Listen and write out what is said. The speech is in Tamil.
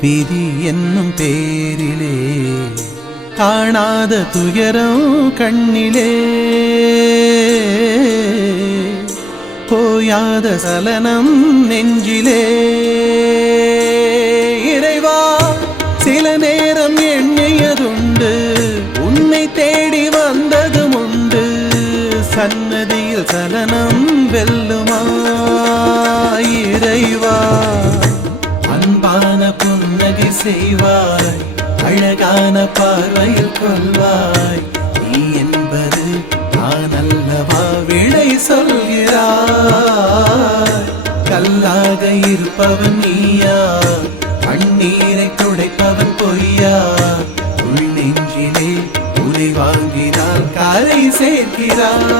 விதி என்னும் பேரிலே காணாத துயரம் கண்ணிலே போயாத சலனம் நெஞ்சிலே இறைவா சில நேரம் எண்ணியதுண்டு உன்னை தேடி வந்ததும் உண்டு சன்னதியில் சலனம் வெல்லுமா இறைவா அன்பான புன்னகை செய்வாய் அழகான பார்வையில் கொள்வாய் நீ என்பது நான் அல்லவா விடை சொல்கிறாய் கல்லாக இருப்பவன் நீயா கண்ணீரை துடைப்பவன் பொய்யா உள் நெஞ்சிலே உனை வாங்கினால் கரை சேர்க்கிறாய்